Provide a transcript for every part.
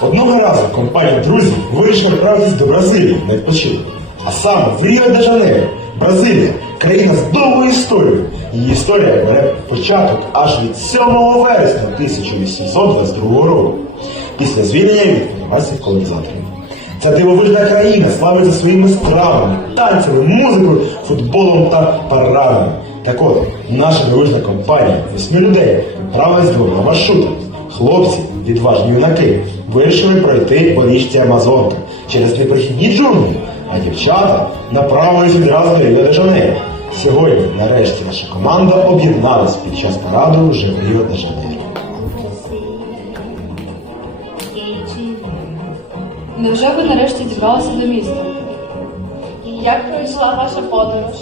Одного разу компанія друзів вирішила відправитись до Бразилії на відпочинок. А саме в Ріо де Жанейро, Бразилія, країна з довгою історією. Її історія бере початок аж від 7 вересня 1822 року, після звільнення від німецьких колонізаторів. Ця дивовижна країна славиться своїми стравами, танцями, музикою, футболом та парадами. Так от, наша дивовижна компанія восьми людей відправилась двома маршрутами. Хлопці, відважні юнаки, вирішили пройти по річці Амазонка через непрохідні джунглі, а дівчата направились відразу до Ріо де Жанейро. Сьогодні, нарешті, наша команда об'єдналась під час параду вже в Ріо де Жанейро. Невже ви нарешті дібралися до міста? Як пройшла ваша подорож?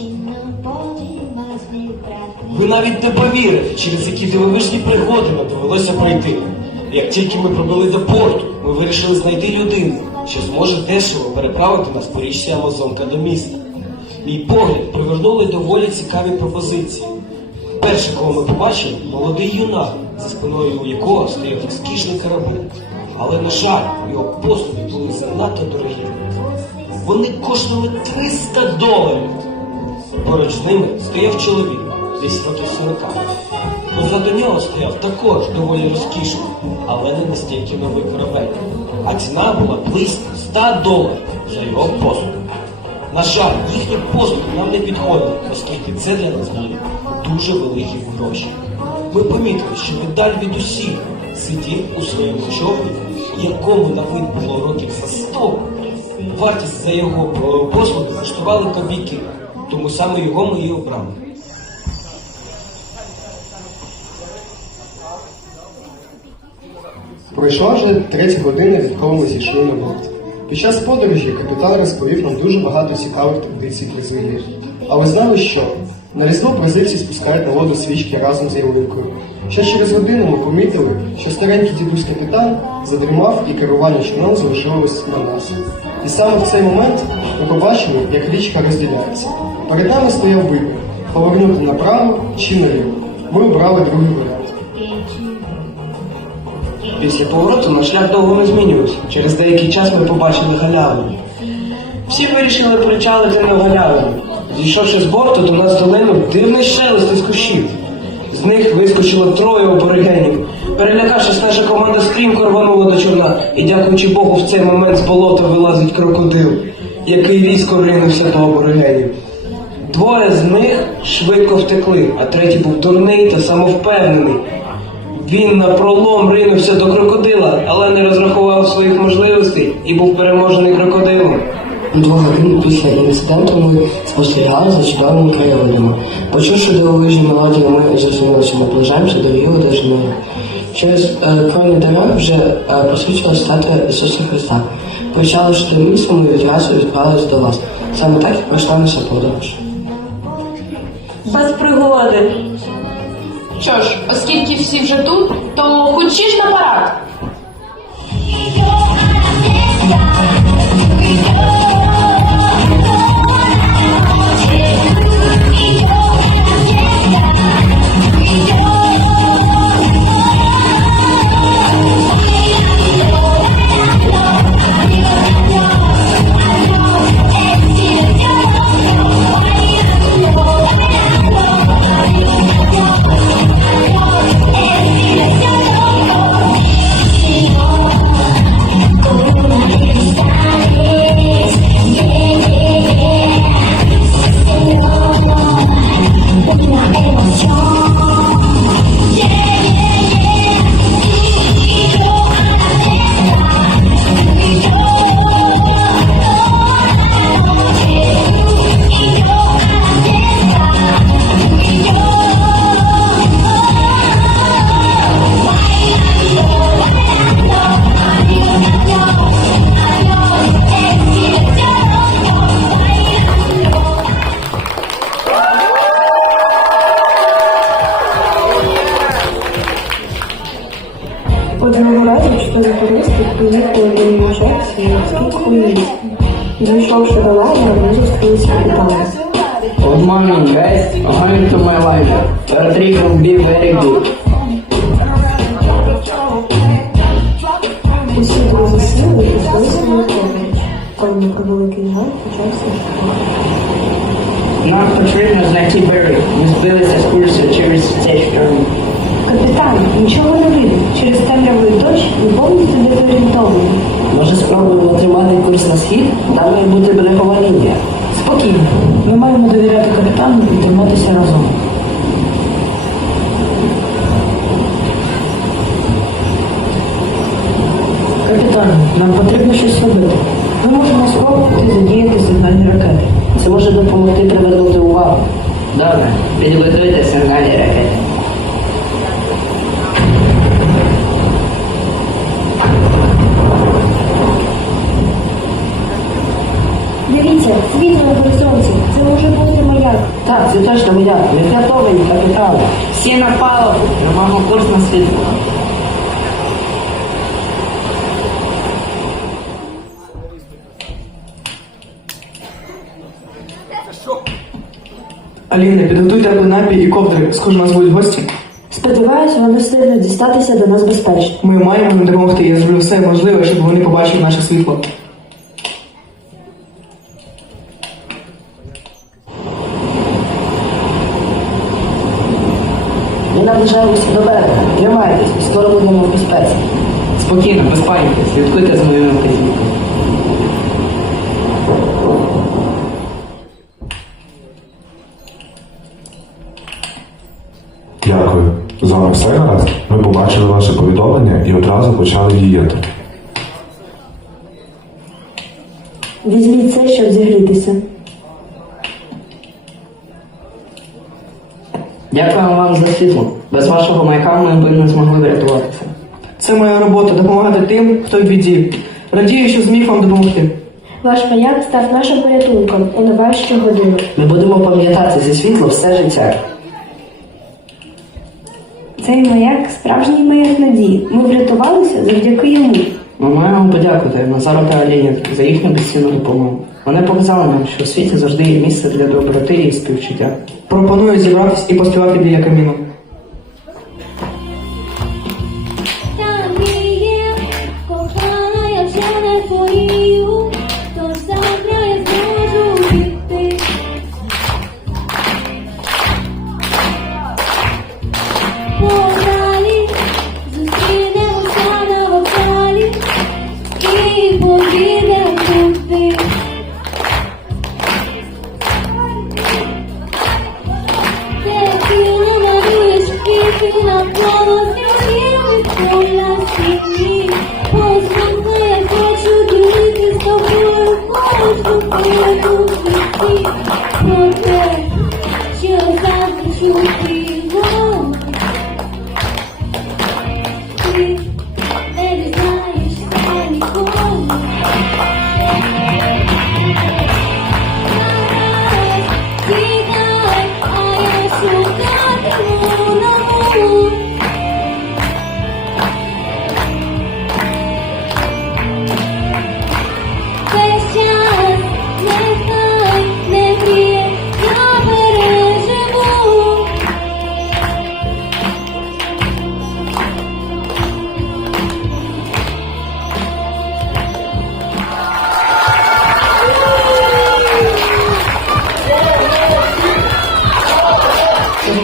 Ви навіть не повірите, через які дивовижні пригоди нам довелося пройти. Як тільки ми пробили до порту, ми вирішили знайти людину, що зможе дешево переправити нас по річці Амазонка до міста. Мій погляд привернули доволі цікаві пропозиції. Перше, кого ми побачили, молодий юнак, за спиною у якого стояв розкішний корабель. Але, на жаль, його послуги були занадто дорогі. Вони коштували 300 доларів. Поруч з ними стояв чоловік, десь років 40. Позаду нього стояв також доволі розкішний, але не настільки новий корабель. А ціна була близько 100 доларів за його послуги. На жаль, їхні послуги нам не підходили, оскільки це для нас були дуже великі гроші. Ми помітили, що медаль від усіх сидів у своєму човні, якому на вид було років за 100. Вартість за його е, послуги коштували копійки, тому саме його ми і обрали. Пройшла вже третя година, відколи ми зійшли на борт. Під час подорожі капітан розповів нам дуже багато цікавих традицій Бразилії. А ви знали, що на різдво бразильці спускають на воду свічки разом з ялинкою. Ще через годину ми помітили, що старенький дідусь капітан задрімав і керування човном залишилось на нас. І саме в цей момент ми побачили, як річка розділяється. Перед нами стояв вибір повернути направо чи наліво. Ми обрали другий варіант. Після повороту наш шлях довго не змінювався. Через деякий час ми побачили галявину. Всі вирішили причалити на галявину. Зійшовши з борту, до нас долинув дивний шелест із кущів. З них вискочило троє аборигенів. Перелякавшись, наша команда стрімко рванула до човна, і дякуючи Богу, в цей момент з болота вилазить крокодил, який різко ринувся до аборигенів. Двоє з них швидко втекли, а третій був дурний та самовпевнений. Він на пролом ринувся до крокодила, але не розрахував своїх можливостей і був переможений крокодилом. Двох годин після інциденту ми спостерігали за чудовими краєвидами. Почувши дивовижні мелодії, ми зрозуміли, що наближаємося до Ріо де Жанейро. Через е, кроні дерев вже е, просвічила статуя Ісуса Христа. Почавши до місця, ми відразу відправилися до вас. Саме так і пройшла наша подорож. Без пригоди. Що ж, оскільки всі вже тут, то хочеш на парад? Good morning, guys. Welcome to my life. Your trip will be very good. Усі друзі сіли і списували подорож. Коли ми прибули Києва, почався. Нам потрібно знайти берег. Ми збилися з курсу через цей шторм. Капітан, нічого не видно. Через темрявий дощ ми повністю дезорієнтовані. Може спробуємо тримати курс на схід? Там має бути берегова лінія. Спокійно. Ми маємо довіряти капітану і триматися разом. Капітан, нам потрібно щось робити. Ми можемо спробувати задіяти сигнальні ракети. Це може допомогти привернути увагу. Добре, підготуйте сигнальні ракети. Точно моя. Ми готові, капітан. Всі на палубу. Тримаємо курс на світло. Аліна, підготуйте напій і ковдри, схоже, нас будуть гості. Сподіваюсь, вони встигнуть дістатися до нас безпечно. Ми маємо їм допомогти. Я зроблю все можливе, щоб вони побачили наше світло. Ми наближаємося до берега. Тримайтесь, скоро будемо в безпеці. Спокійно, без паніки, слідкуйте за моїми вказівками. Дякую. З вами все гаразд? Ми побачили ваше повідомлення і одразу почали діяти. Візьміть це, щоб зігрітися. Дякуємо вам за світло. Без вашого маяка ми б не змогли врятуватися. Це моя робота допомагати тим, хто в біді. Радію, що зміг вам допомогти. Ваш маяк став нашим порятунком у найважчу годину. Ми будемо пам'ятати зі світло все життя. Цей маяк справжній маяк надії. Ми врятувалися завдяки йому. Ми маємо подякувати Назару та Аліні за їхню безцінну допомогу. Вони показали нам, що у світі завжди є місце для доброти і співчуття. Пропоную зібратись і поспівати біля каміну.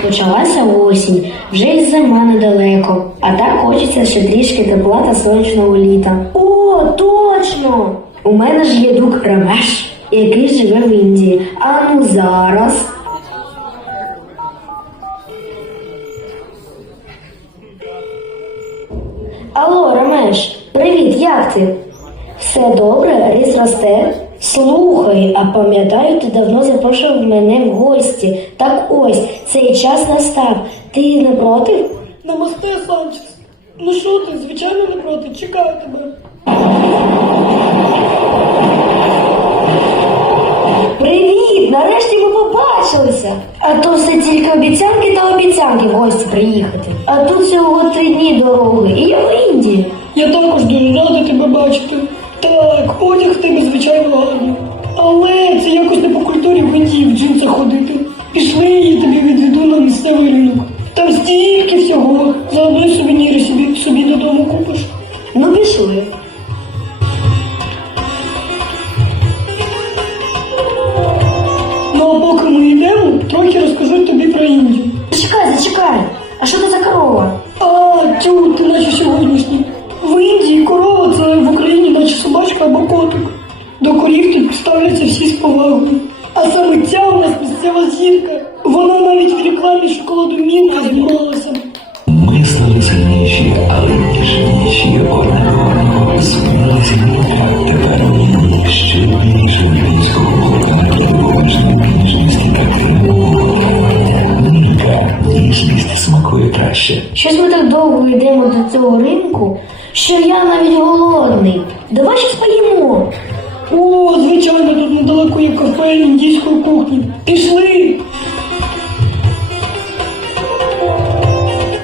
Почалася осінь, вже й зима недалеко, а так хочеться ще трішки тепла та сонячного літа. О, точно! У мене ж є друг Рамеш, який живе в Індії. А ну зараз. Алло, Рамеш, привіт, як ти? Все добре, ріс росте. Слухай, а пам'ятаю, ти давно запрошував мене в гості. Так ось, цей час настав. Ти не проти? Намасте, Санчес. Ну що ти, звичайно, не проти, чекаю тебе. Привіт! Нарешті ми побачилися. А то все тільки обіцянки та обіцянки в гості приїхати. А тут всього три дні дороги, і я в Індії. Я також дуже радий тебе бачити. Так, одяг в тебе, звичайно, гарний. Але це якось не по культурі в Індії в джинсах ходити. Пішли, і тобі відведу на місцевий ринок. Там стільки всього. Заодно сувеніри собі, собі тепер ще більше краще. Щось ми так довго йдемо до цього ринку, що я навіть голодний. Давай щось поїмо. О, звичайно, тут недалеко є кафе індійської кухні. Пішли!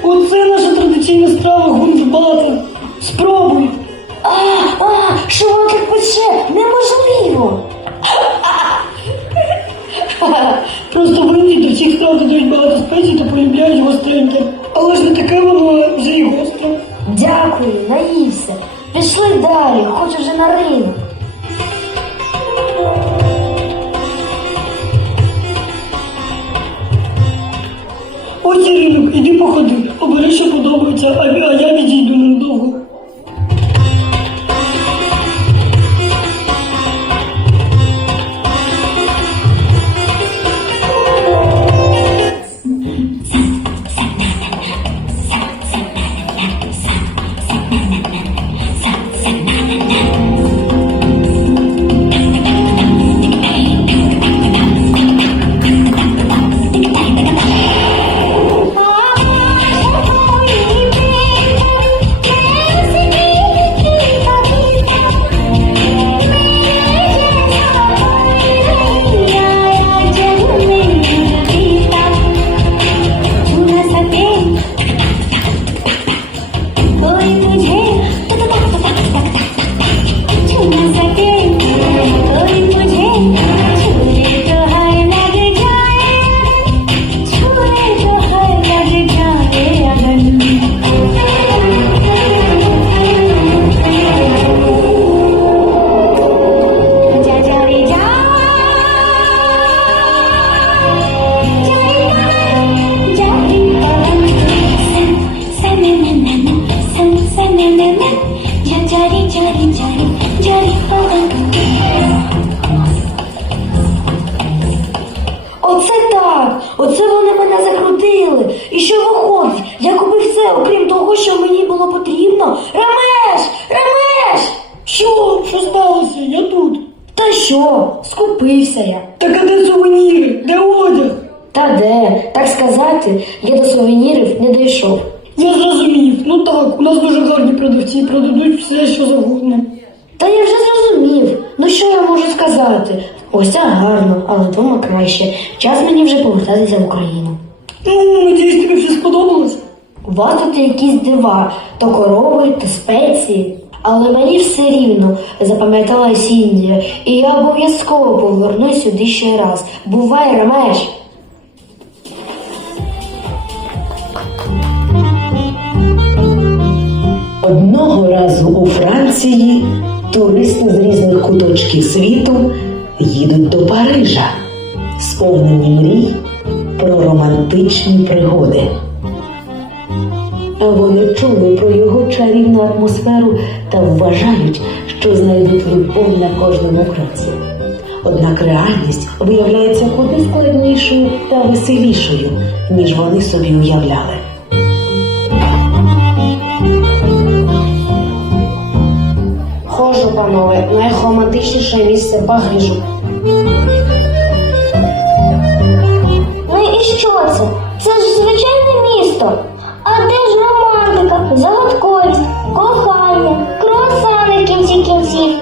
Оце наша традиційна страва гунджбата. Спробуй! Так пече? Неможливо. Просто в Індії до всіх страв додають багато спецій та полюбляють гостреньке. Але ж не таке воно вже і гостре. Дякую, наївся. Пішли далі, хочу вже на ринок. Ось ринок, іди походи. Обери, що подобається, а, а я відійду недовго. Jari jari jari jari Оце так! Оце вони мене закрутили. І що виходить? Я купив все, окрім того, що мені було потрібно. Рамеш! Рамеш! Що? Що сталося? Я тут. Та що? Скупився я. Так а де сувеніри? Де одяг? Та де? Так сказати, я до сувенірів не дійшов. Я зрозумів. Ну так, у нас дуже гарні продавці, продадуть все, що завгодно. Та я вже зрозумів. Ну що я можу сказати? Ось це гарно, але вдома краще. Час мені вже повертатися в Україну. Ну, надіюсь, тобі все сподобалось. У вас тут якісь дива, то корови, то спеції. Але мені все рівно запам'яталась Індія, і я обов'язково повернусь сюди ще раз. Бувай, Рамеш! Одного разу у Франції туристи з різних куточків світу їдуть до Парижа, сповнені мрій про романтичні пригоди. А Вони чули про його чарівну атмосферу та вважають, що знайдуть любов на кожному кроці. Однак реальність виявляється куди складнішою та веселішою, ніж вони собі уявляли. Панове, найромантичніше місце Парижу. Ну і що це? Це ж звичайне місто. А де ж романтика, загадковість, кохання, круасани кінці кінців?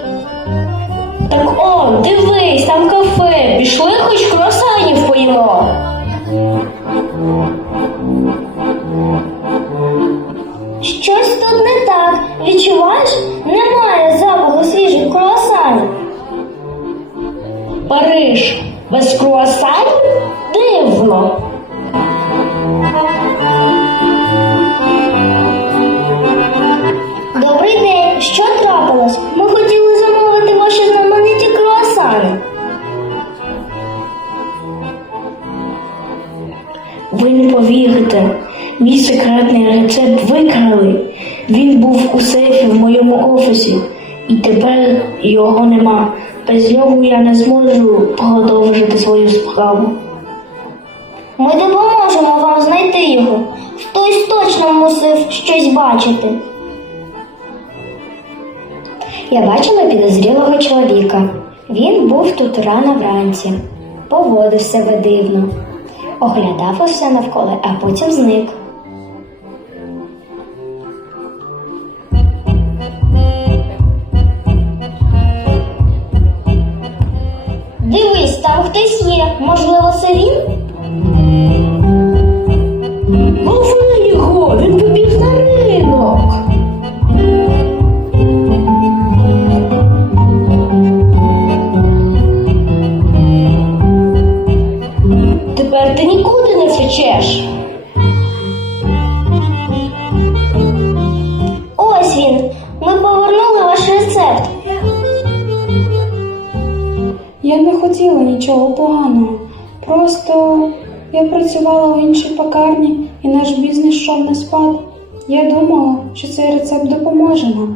Так он, дивись, там кафе. Пішли хоч круасанів поїмо. Щось тут не так. Відчуваєш? Немає Париж без круасан дивно. Добрий день, що трапилось? Ми хотіли замовити ваші знамениті круасани. Ви не повірите, мій секретний рецепт викрали. Він був у сейфі в моєму офісі, і тепер його нема. Без нього я не зможу продовжити свою справу. Ми допоможемо вам знайти його. Хтось точно мусив щось бачити. Я бачила підозрілого чоловіка. Він був тут рано вранці, поводив себе дивно, оглядав усе навколо, а потім зник. Він? Лови його! Він побіг на ринок! Тепер ти нікуди не втечеш. Іншій пекарні і наш бізнес йшов на спад. Я думала, що цей рецепт допоможе нам.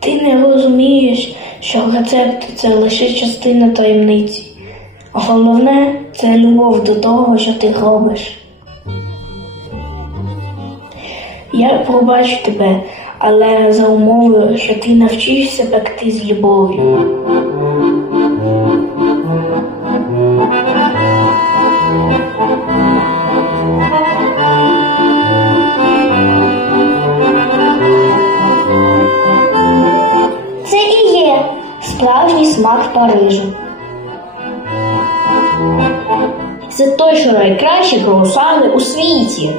Ти не розумієш, що рецепт це лише частина таємниці. Головне це любов до того, що ти робиш. Я пробачу тебе, але за умовою, що ти навчишся пекти з любов'ю. Справжній смак Парижу. Це точно найкращі круасани у світі.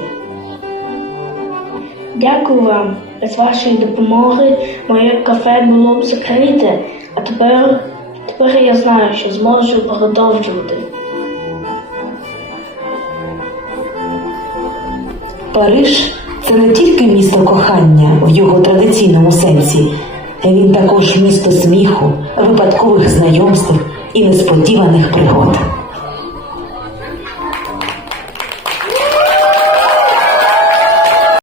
Дякую вам. Без вашої допомоги моє кафе було б закрите, а тепер, тепер я знаю, що зможу продовжувати. Париж це не тільки місто кохання в його традиційному сенсі, він також місто сміху, випадкових знайомств і несподіваних пригод.